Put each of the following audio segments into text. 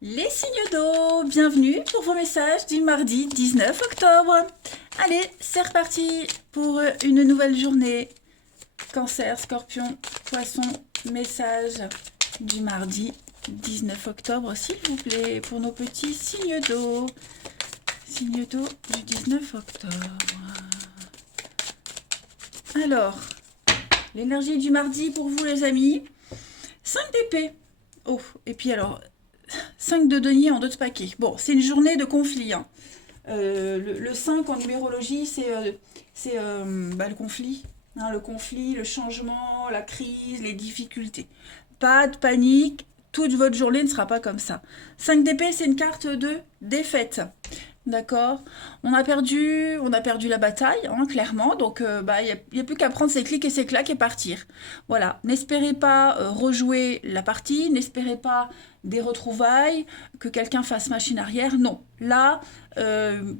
Les signes d'eau, bienvenue pour vos messages du mardi 19 octobre. Allez, c'est reparti pour une nouvelle journée. Cancer, Scorpion, Poisson, message du mardi 19 octobre, s'il vous plaît, pour nos petits signes d'eau. Signes d'eau du 19 octobre. Alors, l'énergie du mardi pour vous les amis. 5 d'épée. Oh, et puis alors, 5 de denier en 2 de paquet. Bon, c'est une journée de conflit. Hein. Le 5 en numérologie, c'est le conflit. Hein, le conflit, le changement, la crise, les difficultés. Pas de panique, toute votre journée ne sera pas comme ça. 5 d'épée, c'est une carte de défaite. D'accord. On a perdu la bataille, hein, clairement. Donc, il n'y a plus qu'à prendre ses clics et ses claques et partir. Voilà. N'espérez pas rejouer la partie. N'espérez pas des retrouvailles, que quelqu'un fasse machine arrière. Non. Là, il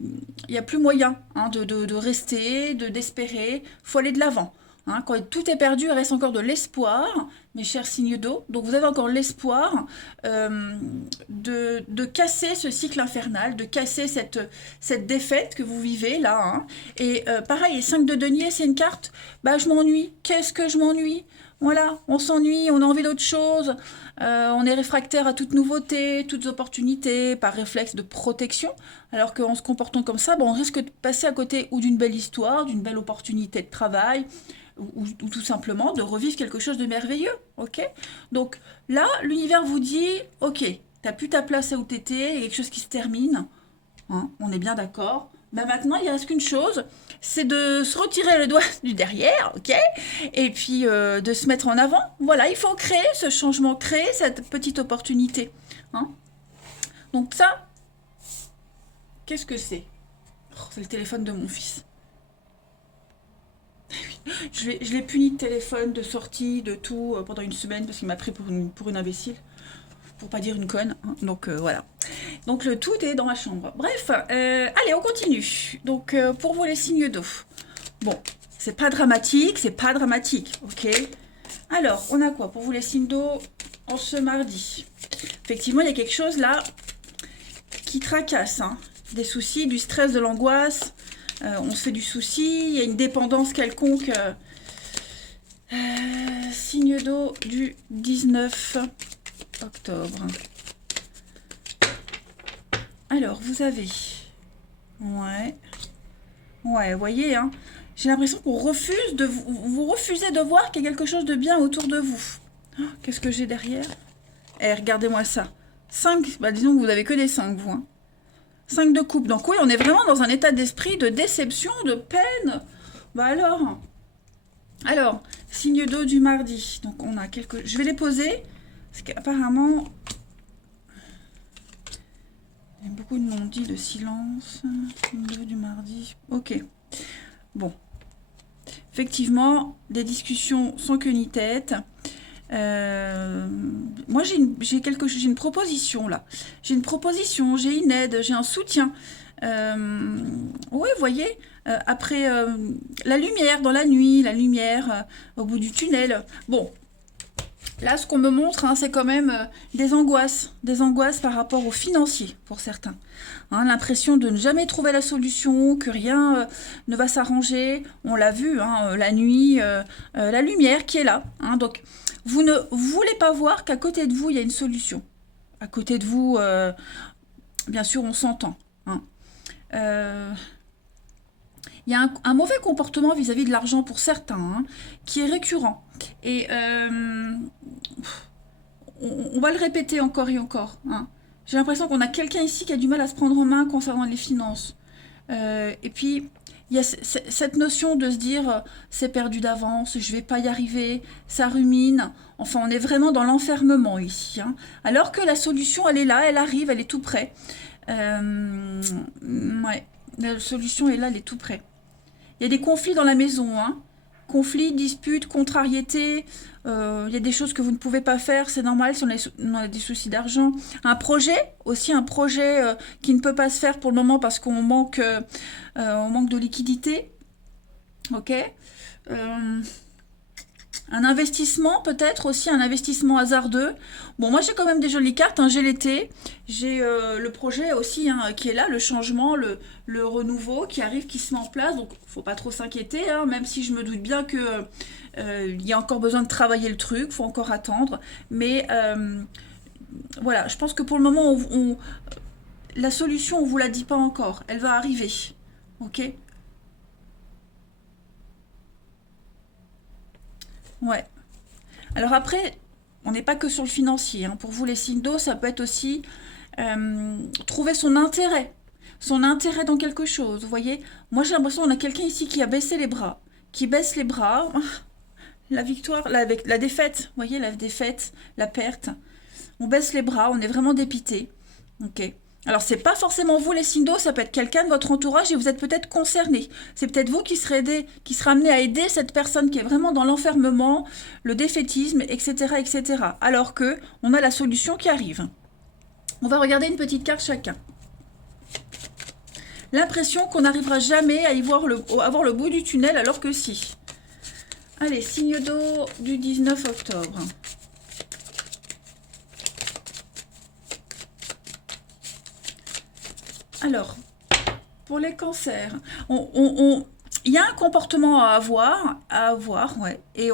n'y a plus moyen hein, de rester, d'espérer. Il faut aller de l'avant. Hein, quand tout est perdu, il reste encore de l'espoir, mes chers signes d'eau. Donc vous avez encore l'espoir de casser ce cycle infernal, de casser cette défaite que vous vivez là. Hein. Et pareil, les 5 de denier, c'est une carte, je m'ennuie. Qu'est-ce que je m'ennuie? Voilà, on s'ennuie, on a envie d'autre chose, on est réfractaire à toute nouveauté, toutes opportunités, par réflexe de protection, alors qu'en se comportant comme ça, on risque de passer à côté ou d'une belle histoire, d'une belle opportunité de travail, ou tout simplement de revivre quelque chose de merveilleux, ok? Donc là, l'univers vous dit, ok, t'as plus ta place à où t'étais, il y a quelque chose qui se termine, hein, on est bien d'accord. Maintenant, il ne reste qu'une chose, c'est de se retirer le doigt du derrière, ok? Et puis de se mettre en avant. Voilà, il faut créer ce changement, créer cette petite opportunité. Hein. Donc ça, qu'est-ce que c'est? C'est le téléphone de mon fils. Je l'ai puni de téléphone, de sortie, de tout pendant une semaine parce qu'il m'a pris pour une imbécile, pour pas dire une conne. Hein. Donc voilà. Donc le tout est dans ma chambre. Bref, allez, on continue. Donc pour vous les signes d'eau. Bon, c'est pas dramatique, ok? Alors, on a quoi pour vous les signes d'eau en ce mardi? Effectivement, il y a quelque chose là qui tracasse, hein. Des soucis, du stress, de l'angoisse. On se fait du souci, il y a une dépendance quelconque. Signe d'eau du 19 octobre. Alors, vous avez... Ouais. Ouais, vous voyez, hein. J'ai l'impression qu'on refuse de... Vous refusez de voir qu'il y a quelque chose de bien autour de vous. Oh, qu'est-ce que j'ai derrière? Eh, regardez-moi ça. 5, disons que vous avez que des 5, vous. Hein. 5 de coupe. Donc oui, on est vraiment dans un état d'esprit de déception, de peine. Alors, signe d'eau du mardi. Donc on a quelques... Je vais les poser, parce qu'apparemment... Il y a beaucoup de non-dits, de silence. Signe d'eau du mardi. Ok. Bon. Effectivement, des discussions sans queue ni tête. Moi, j'ai une proposition là. J'ai une proposition, j'ai une aide, j'ai un soutien. Oui, vous voyez, après la lumière dans la nuit, la lumière au bout du tunnel. Bon, là, ce qu'on me montre, hein, c'est quand même des angoisses par rapport aux financiers pour certains. Hein, l'impression de ne jamais trouver la solution, que rien ne va s'arranger. On l'a vu, hein, la nuit, la lumière qui est là. Hein, donc, vous ne voulez pas voir qu'à côté de vous, il y a une solution. À côté de vous, bien sûr, on s'entend. Hein. Il y a un mauvais comportement vis-à-vis de l'argent pour certains, hein, qui est récurrent. Et on va le répéter encore et encore. Hein. J'ai l'impression qu'on a quelqu'un ici qui a du mal à se prendre en main concernant les finances. Et puis, il y a cette notion de se dire c'est perdu d'avance, je vais pas y arriver, ça rumine. Enfin, on est vraiment dans l'enfermement ici. Hein. Alors que la solution, elle est là, elle arrive, elle est tout près. Ouais, la solution est là, elle est tout près. Il y a des conflits dans la maison, hein. Conflits, disputes, contrariétés. Il y a des choses que vous ne pouvez pas faire, c'est normal si on a des soucis d'argent. Un projet, aussi un projet qui ne peut pas se faire pour le moment parce qu'on manque de liquidité. Ok. Un investissement, peut-être aussi un investissement hasardeux. Bon, moi j'ai quand même des jolies cartes, hein. J'ai l'été, j'ai le projet aussi hein, qui est là, le changement, le renouveau qui arrive, qui se met en place. Donc faut pas trop s'inquiéter, hein, même si je me doute bien que il y a encore besoin de travailler le truc, faut encore attendre. Mais voilà, je pense que pour le moment, la solution, on vous la dit pas encore, elle va arriver. Ok. Ouais. Alors après, on n'est pas que sur le financier, hein. Pour vous, les signes d'eau, ça peut être aussi trouver son intérêt dans quelque chose. Vous voyez, moi j'ai l'impression qu'on a quelqu'un ici qui a baissé les bras, qui baisse les bras. La victoire, avec la défaite, vous voyez, la défaite, la perte. On baisse les bras, on est vraiment dépité. Ok. Alors, c'est pas forcément vous les signes d'eau, ça peut être quelqu'un de votre entourage et vous êtes peut-être concerné. C'est peut-être vous qui serez aidé, qui sera amené à aider cette personne qui est vraiment dans l'enfermement, le défaitisme, etc., etc. Alors que on a la solution qui arrive. On va regarder une petite carte chacun. L'impression qu'on n'arrivera jamais à y voir avoir le bout du tunnel, alors que si. Allez, signe d'eau du 19 octobre. Alors, pour les cancers, il y a un comportement à avoir, ouais, et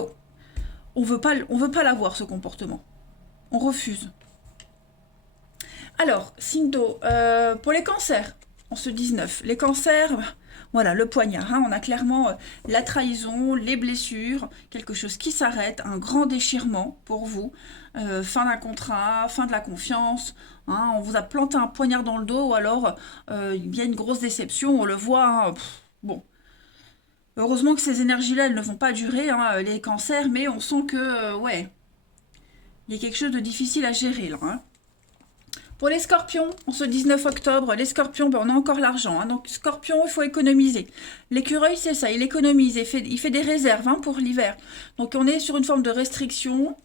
on veut pas l'avoir ce comportement. On refuse. Alors, signe d'eau, pour les cancers, en ce 19, les cancers, voilà, le poignard, hein, on a clairement la trahison, les blessures, quelque chose qui s'arrête, un grand déchirement pour vous, fin d'un contrat, fin de la confiance, hein, on vous a planté un poignard dans le dos, ou alors il y a une grosse déception, on le voit, hein, bon. Heureusement que ces énergies-là, elles ne vont pas durer, hein, les cancers, mais on sent que, ouais, il y a quelque chose de difficile à gérer, là, hein. Pour les scorpions, en ce 19 octobre, les scorpions, ben, on a encore l'argent, hein. Donc scorpion, il faut économiser. L'écureuil, c'est ça, il économise, il fait des réserves hein, pour l'hiver. Donc on est sur une forme de restriction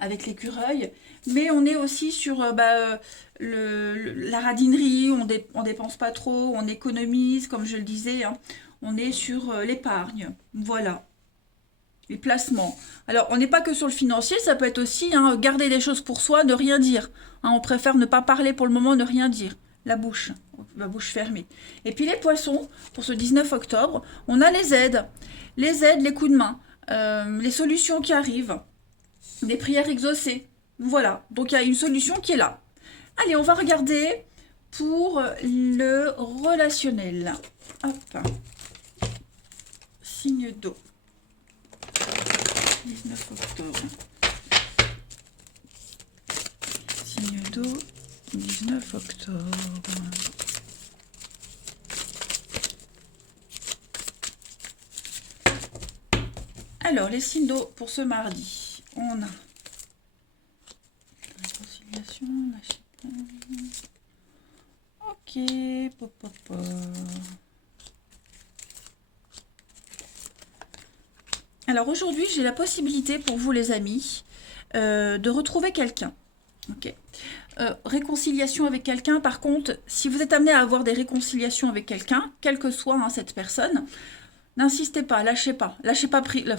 avec l'écureuil, mais on est aussi sur la radinerie, on dépense pas trop, on économise, comme je le disais, hein. On est sur l'épargne, voilà. Les placements. Alors, on n'est pas que sur le financier, ça peut être aussi hein, garder des choses pour soi, ne rien dire. Hein, on préfère ne pas parler pour le moment, ne rien dire. La bouche fermée. Et puis les poissons, pour ce 19 octobre, on a les aides, les coups de main, les solutions qui arrivent, des prières exaucées. Voilà, donc il y a une solution qui est là. Allez, on va regarder pour le relationnel. Hop, signe d'eau. 19 octobre. Signe d'eau, 19 octobre. Alors, les signes d'eau pour ce mardi. On a la réconciliation, ok, pop, pop, pop. Alors aujourd'hui, j'ai la possibilité pour vous les amis de retrouver quelqu'un. Ok. Réconciliation avec quelqu'un, par contre, si vous êtes amené à avoir des réconciliations avec quelqu'un, quelle que soit hein, cette personne, n'insistez pas, lâchez pas prise.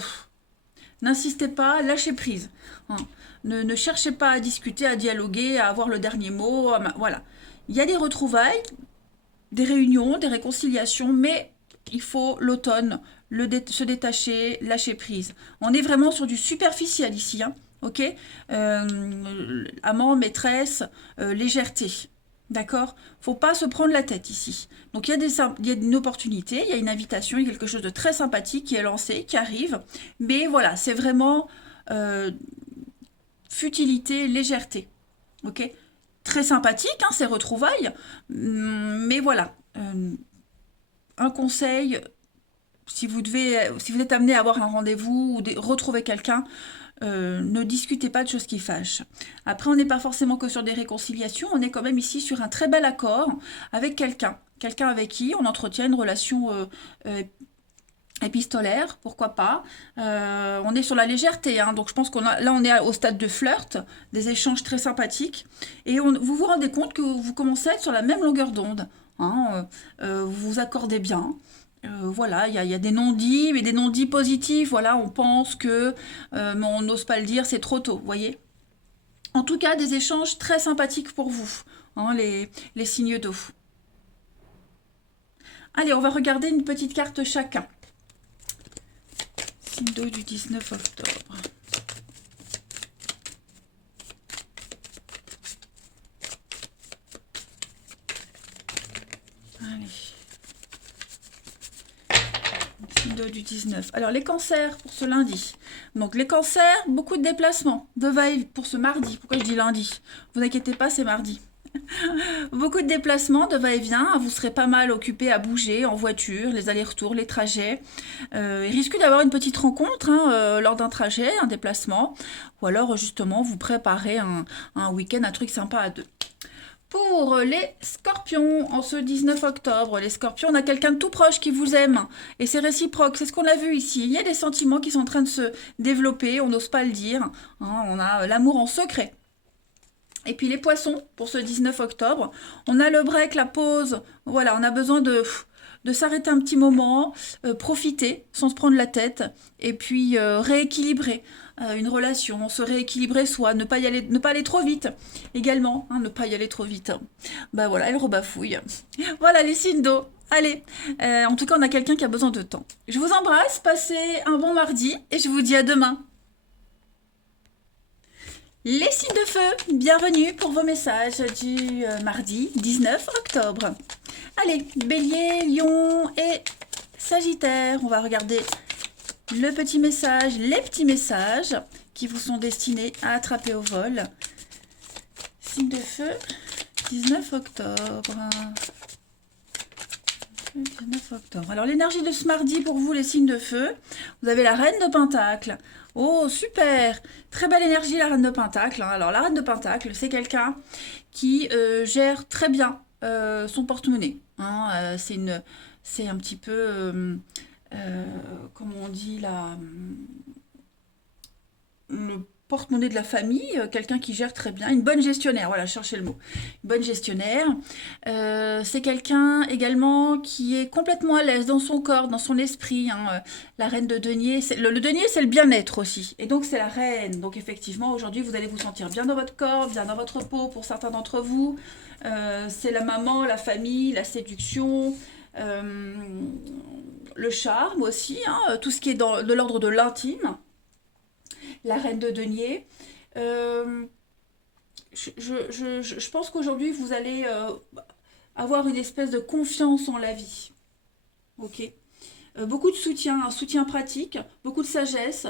N'insistez pas, lâchez prise. Hein. Ne cherchez pas à discuter, à dialoguer, à avoir le dernier mot. Voilà. Il y a des retrouvailles, des réunions, des réconciliations, mais il faut l'automne, se détacher, lâcher prise. On est vraiment sur du superficiel ici, hein, ok amant, maîtresse, légèreté. D'accord. Faut pas se prendre la tête ici. Donc il y a une opportunité, il y a une invitation, il y a quelque chose de très sympathique qui est lancé, qui arrive. Mais voilà, c'est vraiment futilité, légèreté. Ok. Très sympathique, hein, ces retrouvailles. Mais voilà. Un conseil, si vous êtes amené à avoir un rendez-vous ou retrouver quelqu'un, ne discutez pas de choses qui fâchent. Après, on n'est pas forcément que sur des réconciliations, on est quand même ici sur un très bel accord avec quelqu'un. Quelqu'un avec qui on entretient une relation épistolaire, pourquoi pas. On est sur la légèreté, hein, donc je pense là on est au stade de flirt, des échanges très sympathiques, et vous vous rendez compte que vous commencez à être sur la même longueur d'onde. Hein, vous vous accordez bien. Voilà, il y a des non-dits, mais des non-dits positifs. Voilà, on pense que, mais on n'ose pas le dire, c'est trop tôt, vous voyez. En tout cas, des échanges très sympathiques pour vous, hein, les signes d'eau. Allez, on va regarder une petite carte chacun. Signe d'eau du 19 octobre. Allez. Signe d'eau du 19. Alors, les cancers pour ce lundi. Donc, les cancers, beaucoup de déplacements. Pour ce mardi. Pourquoi je dis lundi? Vous inquiétez pas, c'est mardi. Beaucoup de déplacements, de va-et-vient. Vous serez pas mal occupé à bouger en voiture, les allers-retours, les trajets. Il risque d'avoir une petite rencontre lors d'un trajet, un déplacement. Ou alors, justement, vous préparez un week-end, un truc sympa à deux. Pour les scorpions, en ce 19 octobre, les scorpions, on a quelqu'un de tout proche qui vous aime. Et c'est réciproque, c'est ce qu'on a vu ici. Il y a des sentiments qui sont en train de se développer, on n'ose pas le dire. Hein, on a l'amour en secret. Et puis les poissons, pour ce 19 octobre, on a le break, la pause. Voilà, on a besoin de s'arrêter un petit moment, profiter sans se prendre la tête, et puis rééquilibrer une relation, se rééquilibrer soi, ne pas aller trop vite également, hein, ne pas y aller trop vite. Bah voilà, elle rebafouille. Voilà les signes d'eau. Allez, en tout cas, on a quelqu'un qui a besoin de temps. Je vous embrasse, passez un bon mardi, et je vous dis à demain. Les signes de feu, bienvenue pour vos messages du mardi 19 octobre. Allez, Bélier, Lion et Sagittaire, on va regarder le petit message, les petits messages qui vous sont destinés à attraper au vol. Signe de feu, 19 octobre. 19 octobre. Alors l'énergie de ce mardi pour vous, les signes de feu, vous avez la reine de Pentacle. Oh, super! Très belle énergie, la reine de Pentacle. Alors la reine de Pentacle, c'est quelqu'un qui gère très bien son porte-monnaie. Hein, c'est un petit peu, comment on dit, le porte-monnaie de la famille, quelqu'un qui gère très bien, une bonne gestionnaire, voilà, cherchez le mot, une bonne gestionnaire. C'est quelqu'un également qui est complètement à l'aise dans son corps, dans son esprit. Hein. La reine de denier, le denier, c'est le bien-être aussi, et donc c'est la reine. Donc effectivement, aujourd'hui, vous allez vous sentir bien dans votre corps, bien dans votre peau pour certains d'entre vous. C'est la maman, la famille, la séduction, le charme aussi, hein, tout ce qui est de l'ordre de l'intime. La reine de denier. Je pense qu'aujourd'hui, vous allez avoir une espèce de confiance en la vie. Ok. Beaucoup de soutien, un soutien pratique, beaucoup de sagesse.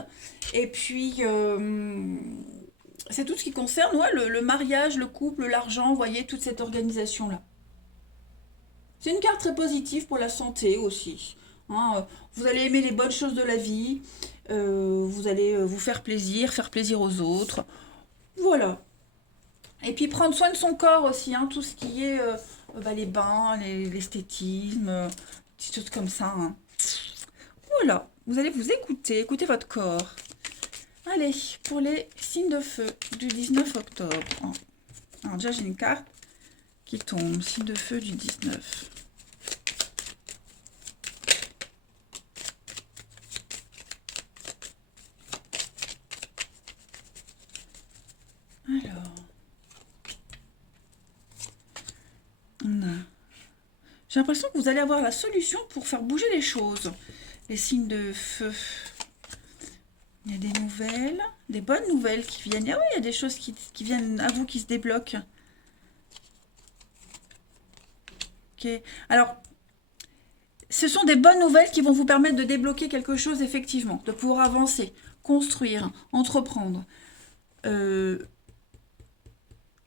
Et puis, c'est tout ce qui concerne ouais, le mariage, le couple, l'argent, vous voyez, toute cette organisation-là. C'est une carte très positive pour la santé aussi. Hein, vous allez aimer les bonnes choses de la vie. Vous allez vous faire plaisir aux autres. Voilà. Et puis prendre soin de son corps aussi, hein, tout ce qui est les bains, l'esthétisme, petites choses comme ça. Hein. Voilà, vous allez vous écouter votre corps. Allez, pour les signes de feu du 19 octobre. Alors déjà, j'ai une carte qui tombe, signe de feu du 19. Alors, j'ai l'impression que vous allez avoir la solution pour faire bouger les choses. Les signes de feu. Il y a des nouvelles, des bonnes nouvelles qui viennent. Ah oui, il y a des choses qui viennent à vous, qui se débloquent. Ok. Alors, ce sont des bonnes nouvelles qui vont vous permettre de débloquer quelque chose, effectivement. De pouvoir avancer, construire, entreprendre. Je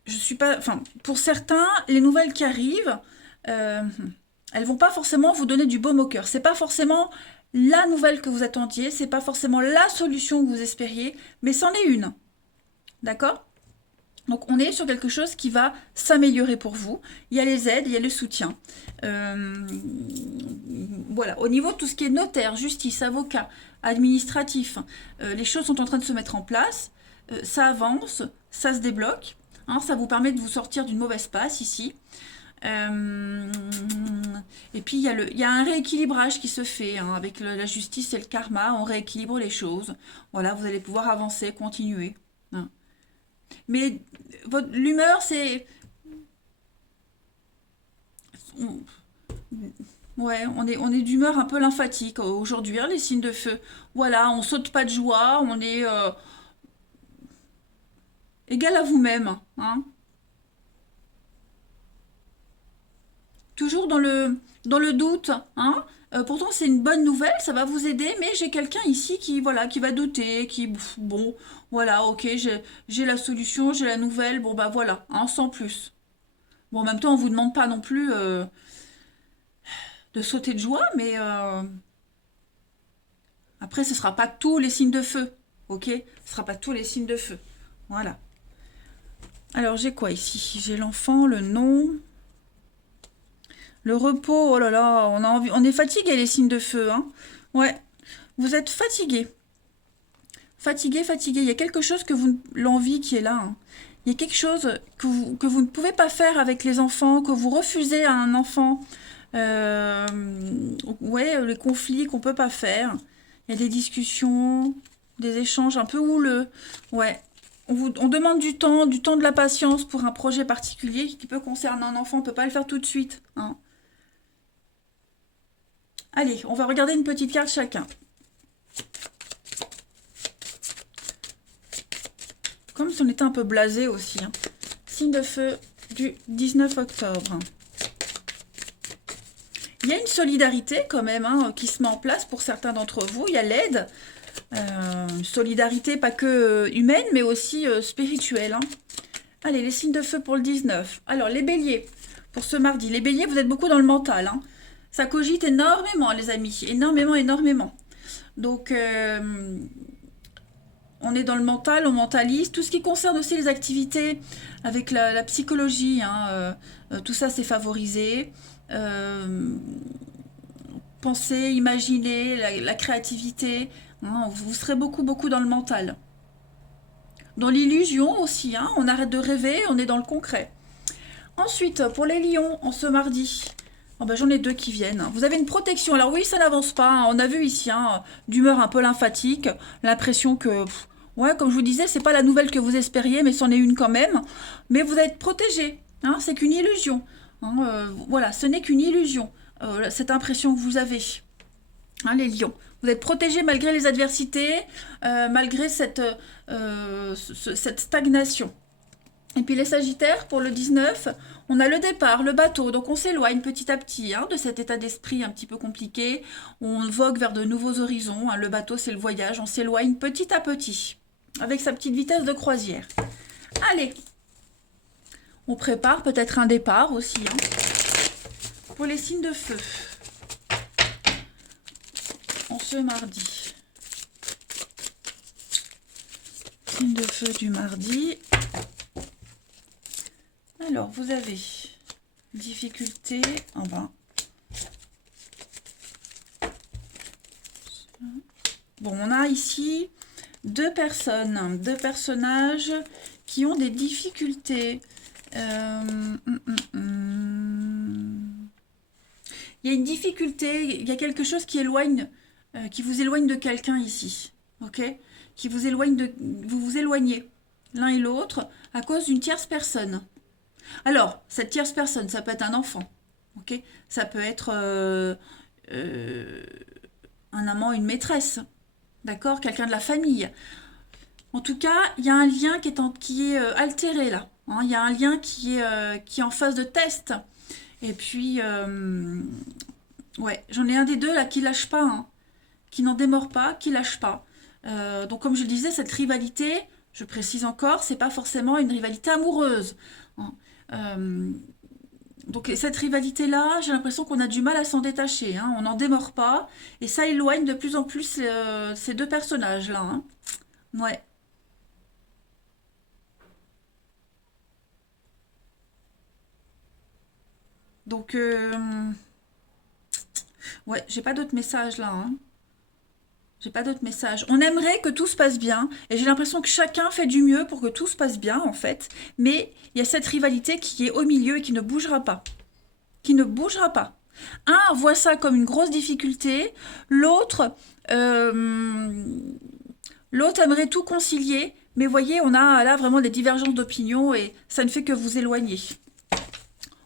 suis pas... Enfin, pour certains, les nouvelles qui arrivent, elles vont pas forcément vous donner du baume au cœur. C'est pas forcément la nouvelle que vous attendiez, c'est pas forcément la solution que vous espériez, mais c'en est une. D'accord? Donc on est sur quelque chose qui va s'améliorer pour vous. Il y a les aides, il y a le soutien. Voilà, au niveau de tout ce qui est notaire, justice, avocat, administratif, les choses sont en train de se mettre en place. Ça avance, ça se débloque. Hein, ça vous permet de vous sortir d'une mauvaise passe ici. Euh, et puis, il y a un rééquilibrage qui se fait hein, avec la justice et le karma. On rééquilibre les choses. Voilà, vous allez pouvoir avancer, continuer. Hein. Mais l'humeur, c'est... Ouais, on est d'humeur un peu lymphatique aujourd'hui, hein, les signes de feu. Voilà, on saute pas de joie, on est égal à vous-même. Hein. Toujours dans le doute. Hein. Pourtant, c'est une bonne nouvelle, ça va vous aider, mais j'ai quelqu'un ici qui, voilà, qui va douter, qui, bon, voilà, ok, j'ai la solution, j'ai la nouvelle, bon, bah voilà, hein, sans plus. Bon, en même temps, on vous demande pas non plus de sauter de joie, mais après, ce sera pas tous les signes de feu, ok? Ce sera pas tous les signes de feu. Voilà. Alors, j'ai quoi ici? J'ai l'enfant, le nom, le repos. Oh là là, on a envie, on est fatigué les signes de feu, hein? Ouais, vous êtes fatigué, fatigué, fatigué. Il y a quelque chose que vous, l'envie qui est là. Hein. Il y a quelque chose que vous ne pouvez pas faire avec les enfants, que vous refusez à un enfant. Euh, ouais, les conflits qu'on peut pas faire. Il y a des discussions, des échanges un peu houleux. Ouais. On demande du temps de la patience pour un projet particulier qui peut concerner un enfant. On peut pas le faire tout de suite. Hein. Allez, on va regarder une petite carte chacun. Comme si on était un peu blasé aussi. Hein. Signe de feu du 19 octobre. Il y a une solidarité quand même hein, qui se met en place pour certains d'entre vous. Il y a l'aide. Une solidarité pas que humaine, mais aussi spirituelle. Hein. Allez, les signes de feu pour le 19. Alors, les béliers, pour ce mardi. Les béliers, vous êtes beaucoup dans le mental. Hein. Ça cogite énormément, les amis. Énormément, énormément. Donc, on est dans le mental, on mentalise. Tout ce qui concerne aussi les activités avec la psychologie, hein, tout ça, c'est favorisé. Euh, penser, imaginer, la créativité. Hein, vous serez beaucoup, beaucoup dans le mental. Dans l'illusion aussi, hein, on arrête de rêver, on est dans le concret. Ensuite, pour les lions, en ce mardi, oh ben, j'en ai deux qui viennent. Vous avez une protection. Alors oui, ça n'avance pas. Hein. On a vu ici, hein, d'humeur un peu lymphatique, l'impression que, ouais, comme je vous disais, c'est pas la nouvelle que vous espériez, mais c'en est une quand même. Mais vous êtes protégé. Hein, c'est qu'une illusion. Hein, voilà, ce n'est qu'une illusion. Cette impression que vous avez. Hein, les lions. Vous êtes protégés malgré les adversités, malgré cette stagnation. Et puis les Sagittaires, pour le 19, on a le départ, le bateau. Donc on s'éloigne petit à petit hein, de cet état d'esprit un petit peu compliqué. On vogue vers de nouveaux horizons. Hein. Le bateau, c'est le voyage. On s'éloigne petit à petit, avec sa petite vitesse de croisière. Allez, on prépare peut-être un départ aussi. Hein, pour les signes de feu. En ce mardi. Signe de feu du mardi. Alors, vous avez difficulté en bas. Bon, on a ici deux personnages qui ont des difficultés. Il y a une difficulté, il y a quelque chose qui éloigne, qui vous éloigne de quelqu'un ici, ok? Qui vous éloigne vous vous éloignez l'un et l'autre à cause d'une tierce personne. Alors, cette tierce personne, ça peut être un enfant, ok? Ça peut être euh, un amant, une maîtresse, d'accord? Quelqu'un de la famille. En tout cas, il y a un lien qui est altéré là. Hein. Il y a un lien qui est en phase de test. Et puis, ouais, j'en ai un des deux là qui lâche pas, hein. Qui n'en démord pas, qui lâche pas. Donc, comme je le disais, cette rivalité, je précise encore, c'est pas forcément une rivalité amoureuse. Hein. Euh, donc cette rivalité-là, j'ai l'impression qu'on a du mal à s'en détacher. Hein. On n'en démord pas. Et ça éloigne de plus en plus ces deux personnages-là. Hein. Ouais. Donc, ouais, j'ai pas d'autres messages là. Hein. J'ai pas d'autres messages. On aimerait que tout se passe bien. Et j'ai l'impression que chacun fait du mieux pour que tout se passe bien, en fait. Mais il y a cette rivalité qui est au milieu et qui ne bougera pas. qui ne bougera pas. Un voit ça comme une grosse difficulté, l'autre aimerait tout concilier, mais voyez, on a là vraiment des divergences d'opinion et ça ne fait que vous éloigner.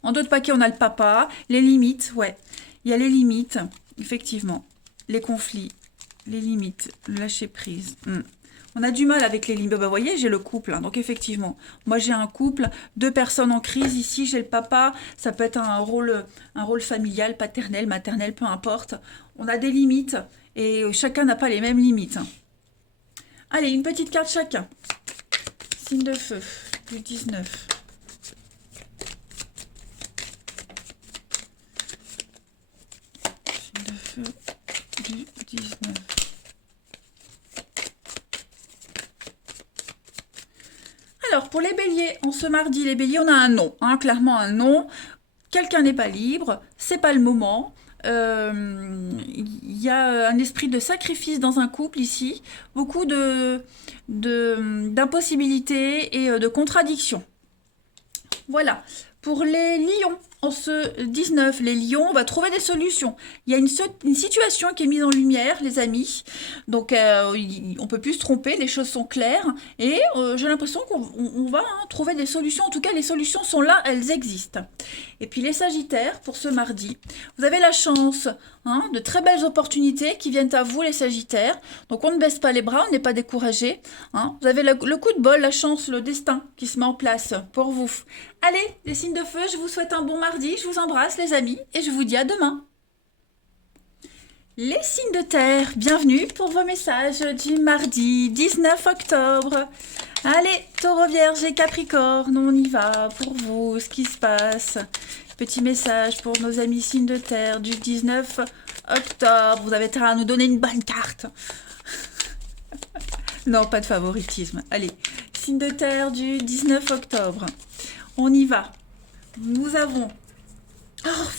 En d'autres paquets, on a le papa, les limites, ouais. Il y a les limites, effectivement. Les conflits, les limites, le lâcher prise. On a du mal avec les limites. Bah, vous voyez, j'ai le couple. Hein, donc, effectivement, moi, j'ai un couple, 2 personnes en crise. Ici, j'ai le papa. Ça peut être un rôle familial, paternel, maternel, peu importe. On a des limites et chacun n'a pas les mêmes limites. Hein. Allez, une petite carte chacun. Signe de feu, du 19. Signe de feu, du 19. Alors, pour les béliers, en ce mardi, les béliers, on a un non, hein, clairement un non. Quelqu'un n'est pas libre, c'est pas le moment. Il y a un esprit de sacrifice dans un couple ici, beaucoup d'impossibilités et de contradictions. Voilà. Pour les lions, en ce 19, les lions, on va trouver des solutions. Il y a une situation qui est mise en lumière, les amis. Donc, on ne peut plus se tromper, les choses sont claires. Et j'ai l'impression qu'on va trouver des solutions. En tout cas, les solutions sont là, elles existent. Et puis les sagittaires, pour ce mardi, vous avez la chance de très belles opportunités qui viennent à vous, les sagittaires. Donc, on ne baisse pas les bras, on n'est pas découragé. Vous avez le coup de bol, la chance, le destin qui se met en place pour vous. Allez, les signes de feu, je vous souhaite un bon mardi, je vous embrasse les amis et je vous dis à demain. Les signes de terre, bienvenue pour vos messages du mardi 19 octobre. Allez, taureau, vierge et capricorne, on y va pour vous, ce qui se passe. Petit message pour nos amis signes de terre du 19 octobre. Vous avez intérêt à nous donner une bonne carte. Non, pas de favoritisme. Allez, signes de terre du 19 octobre. On y va. Nous avons... Oh,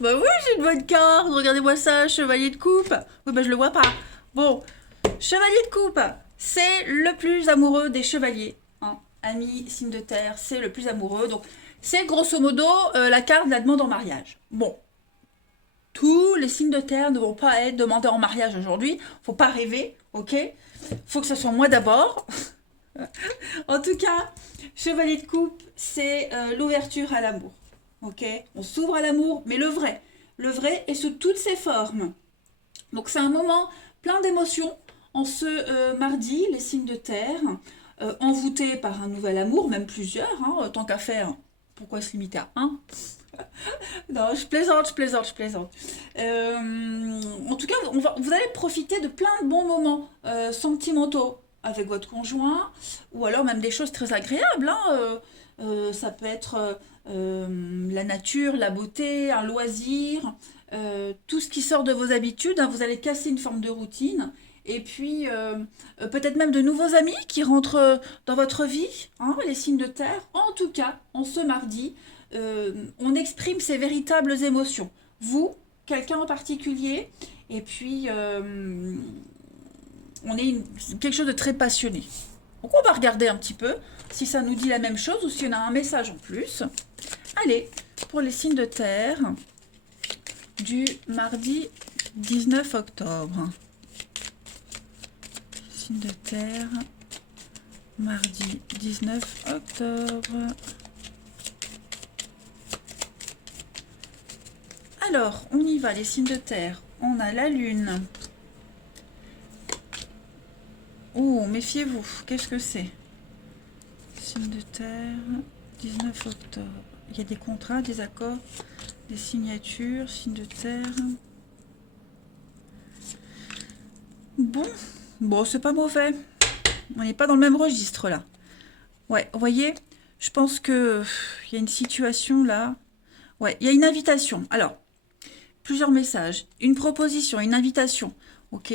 bah oui, j'ai une bonne carte. Regardez-moi ça, chevalier de coupe. Oui, bah je le vois pas. Bon, chevalier de coupe, c'est le plus amoureux des chevaliers. Hein. Ami, signe de terre, c'est le plus amoureux. Donc, c'est grosso modo la carte de la demande en mariage. Bon, tous les signes de terre ne vont pas être demandés en mariage aujourd'hui. Faut pas rêver, ok? Faut que ce soit moi d'abord. En tout cas, chevalier de coupe, c'est l'ouverture à l'amour. Ok, on s'ouvre à l'amour, mais le vrai est sous toutes ses formes. Donc c'est un moment plein d'émotions en ce mardi, les signes de terre, envoûtés par un nouvel amour, même plusieurs, tant qu'à faire. Pourquoi se limiter à un? Non, je plaisante. En tout cas, vous allez profiter de plein de bons moments sentimentaux avec votre conjoint, ou alors même des choses très agréables. Ça peut être la nature, la beauté, un loisir, tout ce qui sort de vos habitudes. Vous allez casser une forme de routine. Et puis, peut-être même de nouveaux amis qui rentrent dans votre vie, les signes de terre. En tout cas, en ce mardi, on exprime ses véritables émotions. Vous, quelqu'un en particulier, et puis on est quelque chose de très passionné. Donc on va regarder un petit peu si ça nous dit la même chose ou si on a un message en plus. Allez, pour les signes de terre du mardi 19 octobre. Signes de terre, mardi 19 octobre. Alors, on y va, les signes de terre. On a la lune. Oh, méfiez-vous, qu'est-ce que c'est? Signes de terre, 19 octobre. Il y a des contrats, des accords, des signatures, signes de terre. Bon, c'est pas mauvais. On n'est pas dans le même registre, là. Ouais, vous voyez, je pense que il y a une situation, là. Ouais, il y a une invitation. Alors, plusieurs messages. Une proposition, une invitation. Ok.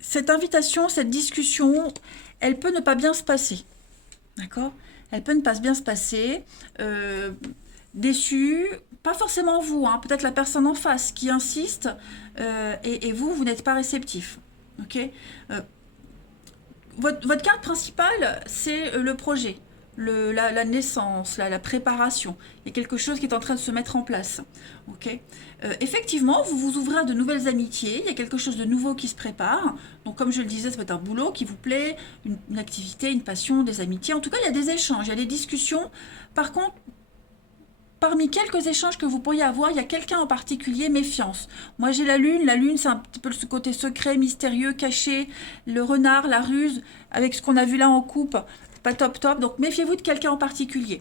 Cette invitation, cette discussion, elle peut ne pas bien se passer. D'accord? Elle peut ne pas bien se passer. Déçu, pas forcément vous, peut-être la personne en face qui insiste et vous n'êtes pas réceptif. Ok? Votre carte principale, c'est le projet. la naissance, la préparation. Il y a quelque chose qui est en train de se mettre en place. Ok. Effectivement, vous vous ouvrez à de nouvelles amitiés, il y a quelque chose de nouveau qui se prépare. Donc comme je le disais, ça peut être un boulot qui vous plaît, une activité, une passion, des amitiés. En tout cas, il y a des échanges, il y a des discussions. Par contre, parmi quelques échanges que vous pourriez avoir, il y a quelqu'un en particulier, méfiance. Moi j'ai la lune c'est un petit peu ce côté secret, mystérieux, caché, le renard, la ruse, avec ce qu'on a vu là en coupe, pas top top, donc méfiez-vous de quelqu'un en particulier.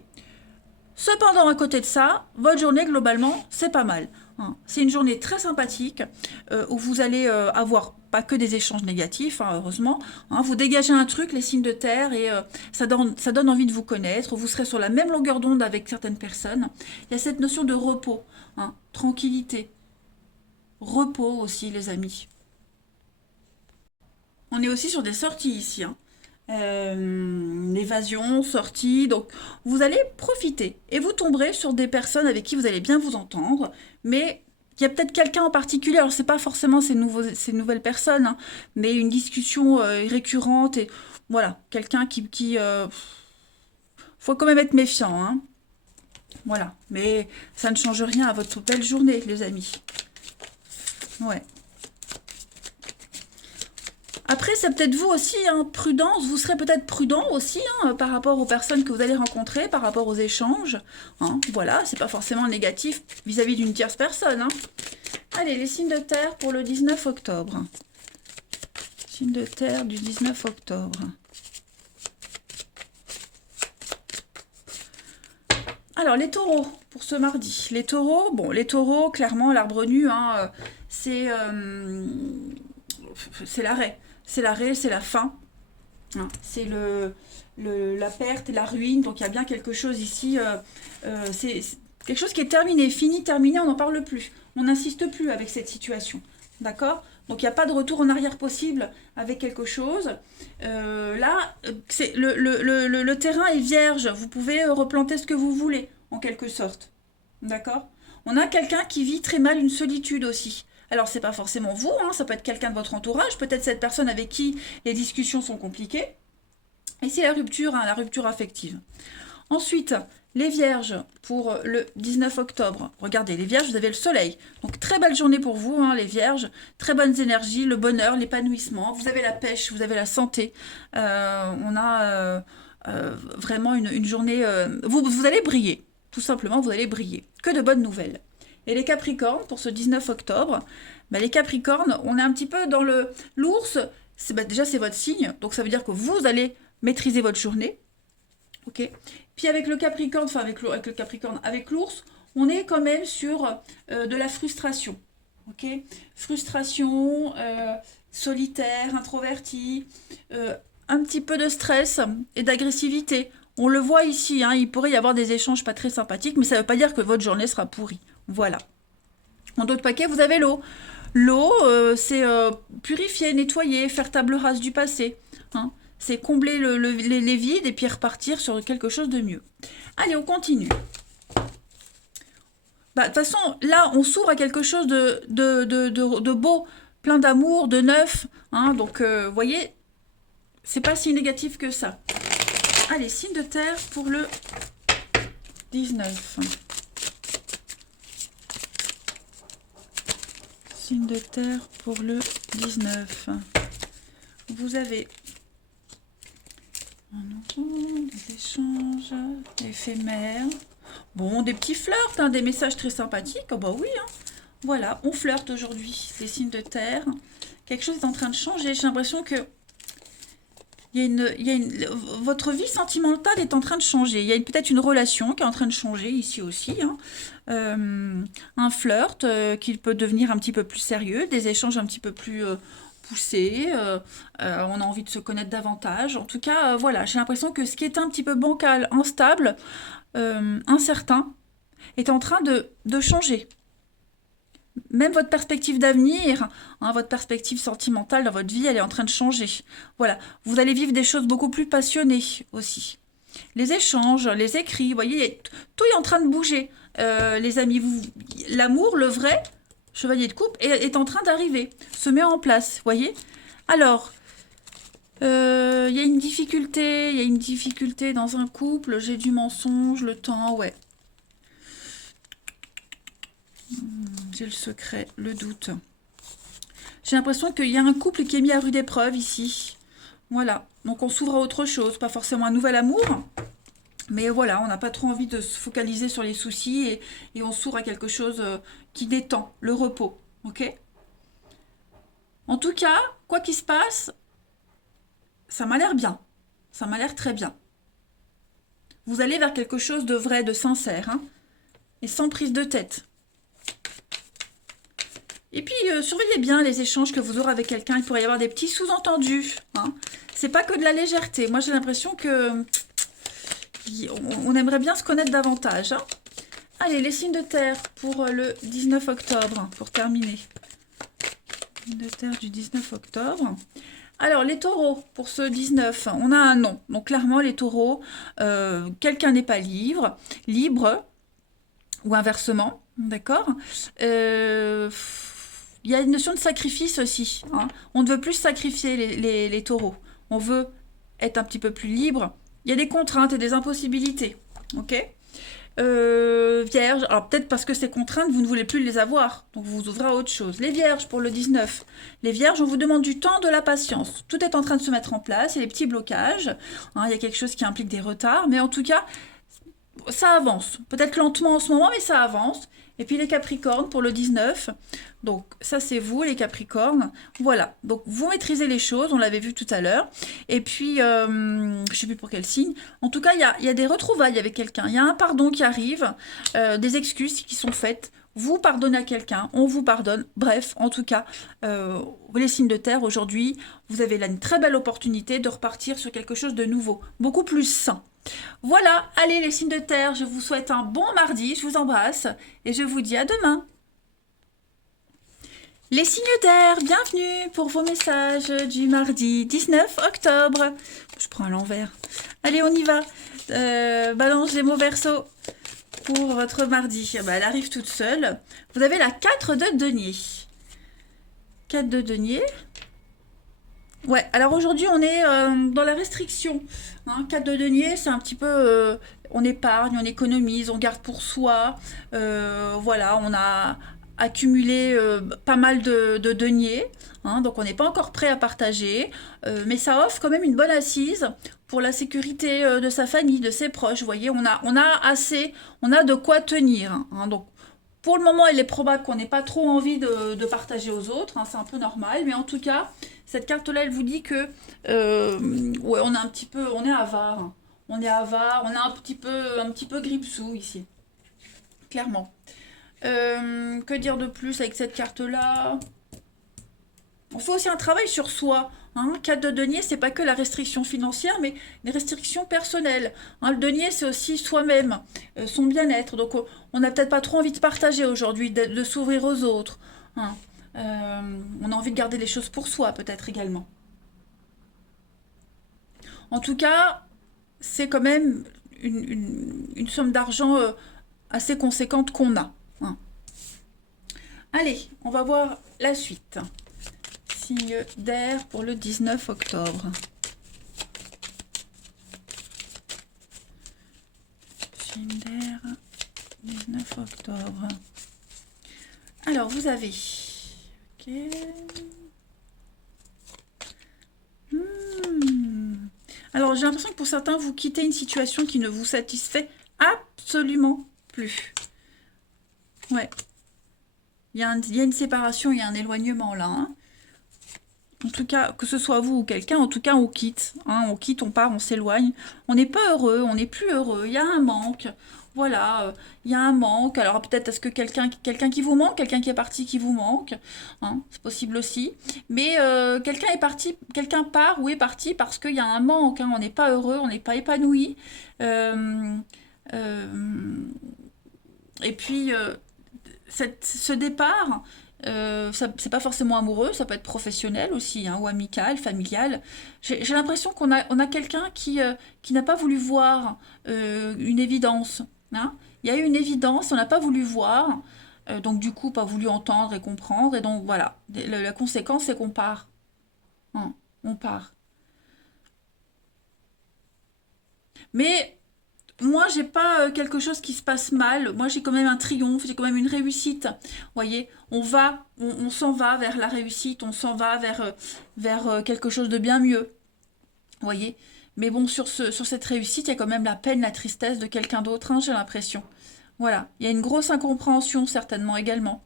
Cependant, à côté de ça, votre journée, globalement, c'est pas mal. Hein. C'est une journée très sympathique où vous allez avoir pas que des échanges négatifs, hein, heureusement. Hein. Vous dégagez un truc, les signes de terre, et ça donne envie de vous connaître. Vous serez sur la même longueur d'onde avec certaines personnes. Il y a cette notion de repos, hein, tranquillité, repos aussi, les amis. On est aussi sur des sorties ici. Hein. L'évasion, sortie, donc vous allez profiter et vous tomberez sur des personnes avec qui vous allez bien vous entendre, mais il y a peut-être quelqu'un en particulier, alors c'est pas forcément ces nouvelles personnes, hein, mais une discussion récurrente et voilà, quelqu'un faut quand même être méfiant, hein, voilà, mais ça ne change rien à votre belle journée, les amis. Ouais. Après, c'est peut-être vous aussi, hein, prudence, vous serez peut-être prudent aussi hein, par rapport aux personnes que vous allez rencontrer, par rapport aux échanges. Hein, voilà, c'est pas forcément négatif vis-à-vis d'une tierce personne. Hein. Allez, les signes de terre pour le 19 octobre. Signes de terre du 19 octobre. Alors, les taureaux, pour ce mardi. Les taureaux, clairement, l'arbre nu, hein, c'est l'arrêt. C'est l'arrêt, c'est la fin. Hein. C'est la perte et la ruine. Donc il y a bien quelque chose ici. C'est quelque chose qui est terminé, fini, terminé, on n'en parle plus. On n'insiste plus avec cette situation. D'accord. Donc il n'y a pas de retour en arrière possible avec quelque chose. Là, le terrain est vierge. Vous pouvez replanter ce que vous voulez, en quelque sorte. D'accord. On a quelqu'un qui vit très mal une solitude aussi. Alors, c'est pas forcément vous, hein, ça peut être quelqu'un de votre entourage, peut-être cette personne avec qui les discussions sont compliquées. Et c'est hein, la rupture affective. Ensuite, les vierges pour le 19 octobre. Regardez, les vierges, vous avez le soleil. Donc, très belle journée pour vous, hein, les vierges. Très bonnes énergies, le bonheur, l'épanouissement. Vous avez la pêche, vous avez la santé. On a vraiment une journée... vous allez briller. Tout simplement, vous allez briller. Que de bonnes nouvelles. Et les Capricornes, pour ce 19 octobre, bah les Capricornes, on est un petit peu dans l'ours. Déjà, c'est votre signe, donc ça veut dire que vous allez maîtriser votre journée. Ok. Puis avec le Capricorne, enfin avec le Capricorne, avec l'ours, on est quand même sur de la frustration. Ok. Frustration, solitaire, introverti, un petit peu de stress et d'agressivité. On le voit ici, hein, il pourrait y avoir des échanges pas très sympathiques, mais ça ne veut pas dire que votre journée sera pourrie. Voilà. En d'autres paquets, vous avez l'eau. L'eau, c'est purifier, nettoyer, faire table rase du passé. Hein. C'est combler les vides et puis repartir sur quelque chose de mieux. Allez, on continue. Bah, de toute façon, là, on s'ouvre à quelque chose de beau, plein d'amour, de neuf. Hein. Donc, vous voyez, c'est pas si négatif que ça. Allez, signe de terre pour le 19. Signe de terre pour le 19. Vous avez des échanges éphémères. Bon, des petits flirts, hein, des messages très sympathiques. Oh bah oui, hein. Voilà, on flirte aujourd'hui. Les signes de terre. Quelque chose est en train de changer. J'ai l'impression que votre vie sentimentale est en train de changer. Il y a peut-être une relation qui est en train de changer ici aussi. Hein. Un flirt qui peut devenir un petit peu plus sérieux, des échanges un petit peu plus poussés. On a envie de se connaître davantage. En tout cas, voilà, j'ai l'impression que ce qui est un petit peu bancal, instable, incertain, est en train de changer. Même votre perspective d'avenir, hein, votre perspective sentimentale dans votre vie, elle est en train de changer. Voilà, vous allez vivre des choses beaucoup plus passionnées aussi. Les échanges, les écrits, vous voyez, tout est en train de bouger. Les amis, l'amour, le vrai chevalier de coupe est en train d'arriver, se met en place, vous voyez. Alors, Il y a une difficulté, il y a une difficulté dans un couple, j'ai du mensonge, le temps, ouais. J'ai le secret, le doute. J'ai l'impression qu'il y a un couple qui est mis à rude épreuve ici. Voilà, donc on s'ouvre à autre chose, pas forcément un nouvel amour, mais voilà, on n'a pas trop envie de se focaliser sur les soucis et on s'ouvre à quelque chose qui détend, le repos, ok? En tout cas, quoi qu'il se passe, ça m'a l'air bien, ça m'a l'air très bien. Vous allez vers quelque chose de vrai, de sincère, hein, et sans prise de tête. Et puis, surveillez bien les échanges que vous aurez avec quelqu'un. Il pourrait y avoir des petits sous-entendus. Hein. C'est pas que de la légèreté. Moi, j'ai l'impression que on aimerait bien se connaître davantage. Hein. Allez, les signes de terre pour le 19 octobre, pour terminer. Signes de terre du 19 octobre. Alors, les taureaux, pour ce 19, on a un nom. Donc, clairement, les taureaux, quelqu'un n'est pas libre, ou inversement, d'accord il y a une notion de sacrifice aussi. Hein. On ne veut plus sacrifier les taureaux. On veut être un petit peu plus libre. Il y a des contraintes et des impossibilités. Ok Vierges, alors peut-être parce que ces contraintes, vous ne voulez plus les avoir. Donc vous vous ouvrez à autre chose. Les vierges pour le 19. Les vierges, on vous demande du temps, de la patience. Tout est en train de se mettre en place. Il y a des petits blocages. Hein, il y a quelque chose qui implique des retards. Mais en tout cas, ça avance. Peut-être lentement en ce moment, mais ça avance. Et puis les Capricornes pour le 19. Donc ça c'est vous les Capricornes. Voilà. Donc vous maîtrisez les choses, on l'avait vu tout à l'heure. Et puis, je ne sais plus pour quel signe. En tout cas, il y a des retrouvailles avec quelqu'un. Il y a un pardon qui arrive, des excuses qui sont faites. Vous pardonnez à quelqu'un, on vous pardonne. Bref, en tout cas, les signes de terre, aujourd'hui, vous avez là une très belle opportunité de repartir sur quelque chose de nouveau, beaucoup plus sain. Voilà, allez les signes de terre, je vous souhaite un bon mardi, je vous embrasse et je vous dis à demain. Les signes de terre, bienvenue pour vos messages du mardi 19 octobre. Je prends à l'envers. Allez, on y va. Balance Gémeaux Verseau pour votre mardi. Bah, elle arrive toute seule. Vous avez la 4 de denier. 4 de denier. Ouais, alors aujourd'hui on est dans la restriction. Hein, 4 de denier, c'est un petit peu... on épargne, on économise, on garde pour soi. Voilà, on a accumulé pas mal de deniers. Hein, donc on n'est pas encore prêt à partager. Mais ça offre quand même une bonne assise pour la sécurité de sa famille, de ses proches. Vous voyez, on a assez, on a de quoi tenir. Hein, donc pour le moment, il est probable qu'on n'ait pas trop envie de partager aux autres. Hein, c'est un peu normal. Mais en tout cas, cette carte-là, elle vous dit que ouais, on est un petit peu, on est avare. Hein. On est avare, on est un petit peu grippe-sous ici. Clairement. Que dire de plus avec cette carte-là? On fait aussi un travail sur soi. Hein. 4 de denier, c'est pas que la restriction financière, mais les restrictions personnelles. Hein, le denier, c'est aussi soi-même, son bien-être. Donc, on n'a peut-être pas trop envie de partager aujourd'hui, de s'ouvrir aux autres. Hein. On a envie de garder les choses pour soi, peut-être également. En tout cas, c'est quand même une somme d'argent assez conséquente qu'on a. Hein. Allez, on va voir la suite. Signe d'air pour le 19 octobre. Signe d'air, 19 octobre. Alors, vous avez... Ok. Alors, j'ai l'impression que pour certains, vous quittez une situation qui ne vous satisfait absolument plus. Ouais. Il y a une séparation, il y a un éloignement là. Hein. En tout cas, que ce soit vous ou quelqu'un, en tout cas, on quitte. Hein, on quitte, on part, on s'éloigne. On n'est pas heureux, on n'est plus heureux. Il y a un manque. Voilà, il y a un manque. Alors peut-être est-ce que quelqu'un qui vous manque, quelqu'un qui est parti qui vous manque. Hein, c'est possible aussi. Mais quelqu'un est parti, quelqu'un part ou est parti parce qu'il y a un manque. Hein, on n'est pas heureux, on n'est pas épanoui. Et puis, ce départ... c'est pas forcément amoureux, ça peut être professionnel aussi, hein, ou amical, familial. J'ai l'impression qu'on a quelqu'un qui n'a pas voulu voir une évidence. Hein. Il y a eu une évidence, on n'a pas voulu voir, donc du coup pas voulu entendre et comprendre, et donc voilà. La conséquence c'est qu'on part. Hein, on part. Mais moi, j'ai pas quelque chose qui se passe mal. Moi, j'ai quand même un triomphe, j'ai quand même une réussite. Vous voyez, on s'en va vers la réussite, on s'en va vers quelque chose de bien mieux. Vous voyez. Mais bon, sur cette réussite, il y a quand même la peine, la tristesse de quelqu'un d'autre, hein, j'ai l'impression. Voilà. Il y a une grosse incompréhension, certainement, également.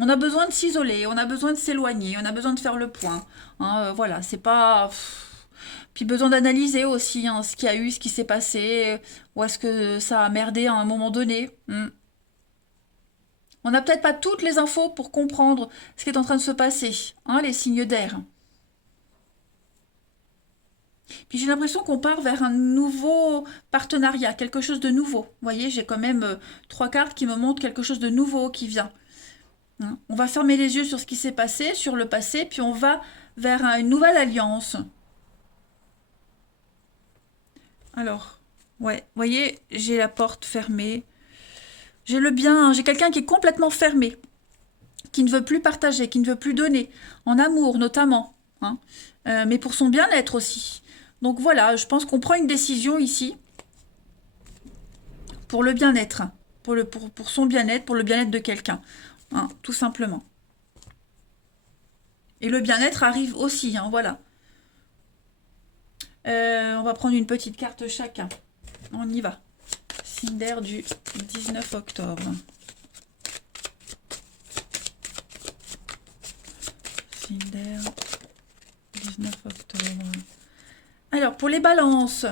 On a besoin de s'isoler, on a besoin de s'éloigner, on a besoin de faire le point. Hein, voilà, c'est pas. Puis besoin d'analyser aussi hein, ce qu'il y a eu, ce qui s'est passé, ou est-ce que ça a merdé à un moment donné. On n'a peut-être pas toutes les infos pour comprendre ce qui est en train de se passer, hein, les signes d'air. Puis j'ai l'impression qu'on part vers un nouveau partenariat, quelque chose de nouveau. Vous voyez, j'ai quand même trois cartes qui me montrent quelque chose de nouveau qui vient. Hein. On va fermer les yeux sur ce qui s'est passé, sur le passé, puis on va vers une nouvelle alliance. Alors, ouais, vous voyez, j'ai la porte fermée. J'ai le bien, j'ai quelqu'un qui est complètement fermé, qui ne veut plus partager, qui ne veut plus donner, en amour notamment, hein, mais pour son bien-être aussi. Donc voilà, je pense qu'on prend une décision ici pour le bien-être, pour son bien-être, pour le bien-être de quelqu'un, hein, tout simplement. Et le bien-être arrive aussi, hein, voilà. On va prendre une petite carte chacun. On y va. Signe d'air du 19 octobre. Signe d'air 19 octobre. Alors, pour les balances,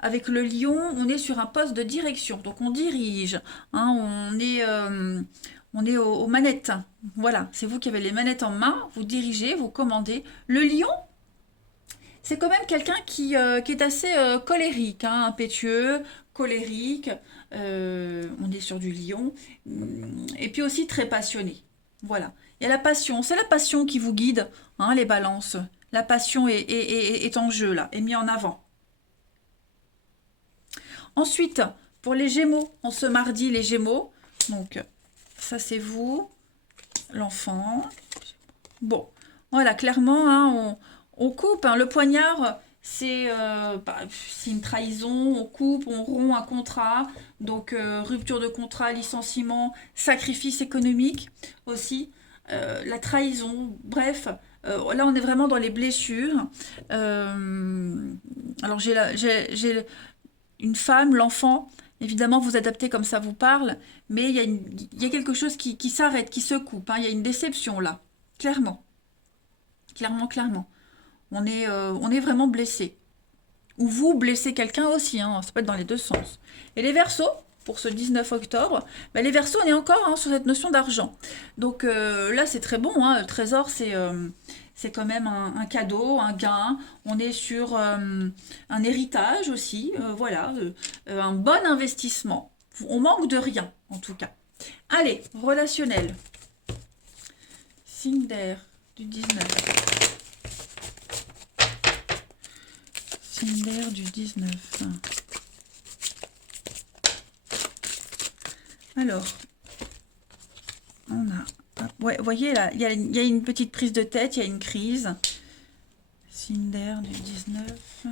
avec le lion, on est sur un poste de direction. Donc, on dirige. Hein, on est aux manettes. Voilà, c'est vous qui avez les manettes en main. Vous dirigez, vous commandez. Le lion, c'est quand même quelqu'un qui est assez colérique, hein, impétueux, colérique. On est sur du lion. Et puis aussi très passionné. Voilà. Il y a la passion. C'est la passion qui vous guide, hein, les balances. La passion est en jeu, là, est mise en avant. Ensuite, pour les Gémeaux, on ce mardi, les Gémeaux. Donc, ça, c'est vous, l'enfant. Bon, voilà, clairement, hein, on coupe. Hein, le poignard, c'est une trahison. On coupe, on rompt un contrat. Donc, rupture de contrat, licenciement, sacrifice économique aussi. La trahison, bref. Là, on est vraiment dans les blessures. Alors, j'ai une femme, l'enfant. Évidemment, vous adaptez comme ça vous parle. Mais il y a quelque chose qui s'arrête, qui se coupe. Hein, il y a une déception là. Clairement. Clairement, clairement. On est vraiment blessé. Ou vous blessez quelqu'un aussi, hein, ça peut être dans les deux sens. Et les Verseaux, pour ce 19 octobre, bah, les Verseaux, on est encore hein, sur cette notion d'argent. Donc là, c'est très bon, hein, le trésor, c'est quand même un cadeau, un gain. On est sur un héritage aussi, voilà, un bon investissement. On manque de rien, en tout cas. Allez, relationnel. Signe d'air du 19. Signe d'air du 19. Alors, on a... Ouais, vous voyez là, il y a une petite prise de tête, il y a une crise. Signe d'air du 19.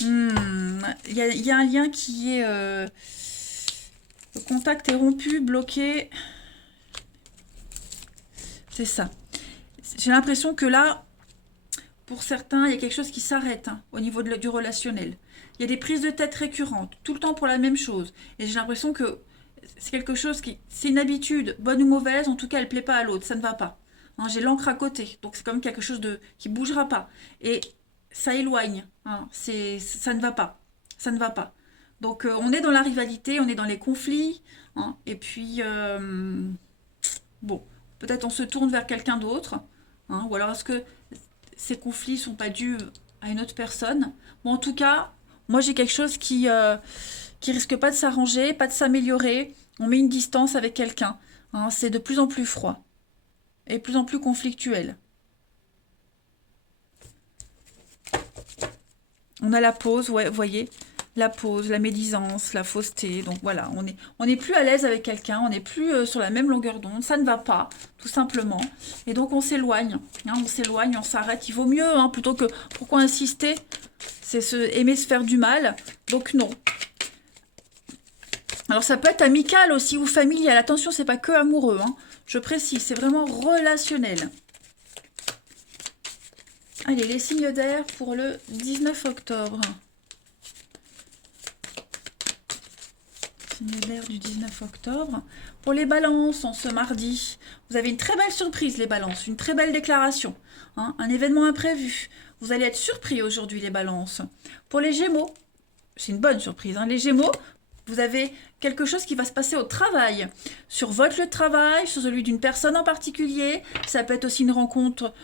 Il y a un lien qui est... le contact est rompu, bloqué. C'est ça. J'ai l'impression que là, pour certains, il y a quelque chose qui s'arrête hein, au niveau du relationnel. Il y a des prises de tête récurrentes, tout le temps pour la même chose. Et j'ai l'impression que c'est quelque chose qui... C'est une habitude, bonne ou mauvaise, en tout cas, elle ne plaît pas à l'autre, ça ne va pas. Hein, j'ai l'encre à côté, donc c'est comme quelque chose qui ne bougera pas. Et ça éloigne, hein, ça ne va pas. Ça ne va pas. Donc on est dans la rivalité, on est dans les conflits. Hein, et puis, bon, peut-être on se tourne vers quelqu'un d'autre. Hein, ou alors est-ce que ces conflits ne sont pas dus à une autre personne. Bon, en tout cas, moi j'ai quelque chose qui risque pas de s'arranger, pas de s'améliorer. On met une distance avec quelqu'un. Hein, c'est de plus en plus froid et de plus en plus conflictuel. On a la pause, ouais, vous voyez. la pause, la médisance, la fausseté. Donc voilà, on est plus à l'aise avec quelqu'un, on n'est plus sur la même longueur d'onde, ça ne va pas, tout simplement. Et donc on s'éloigne, hein, on s'arrête. Il vaut mieux, hein, plutôt que... Pourquoi insister? C'est aimer se faire du mal. Donc non. Alors ça peut être amical aussi ou familial. Attention, c'est pas que amoureux, hein. Je précise, c'est vraiment relationnel. Allez, les signes d'air pour le 19 octobre. Signe d'air du 19 octobre. Pour les balances, en ce mardi, vous avez une très belle surprise, les balances. Une très belle déclaration. Hein, un événement imprévu. Vous allez être surpris aujourd'hui, les balances. Pour les gémeaux, c'est une bonne surprise. Hein, les gémeaux, vous avez quelque chose qui va se passer au travail, sur votre lieu de travail, sur celui d'une personne en particulier. Ça peut être aussi une rencontre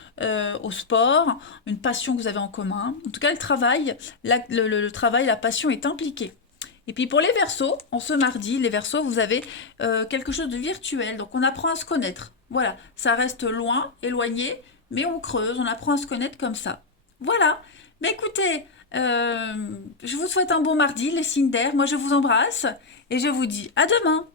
au sport, une passion que vous avez en commun. En tout cas, le travail, la passion est impliquée. Et puis pour les Verseaux, en ce mardi, les Verseaux, vous avez quelque chose de virtuel. Donc on apprend à se connaître. Voilà, ça reste loin, éloigné, mais on creuse, on apprend à se connaître comme ça. Voilà. Mais écoutez, je vous souhaite un bon mardi, les signes d'air. Moi, je vous embrasse et je vous dis à demain.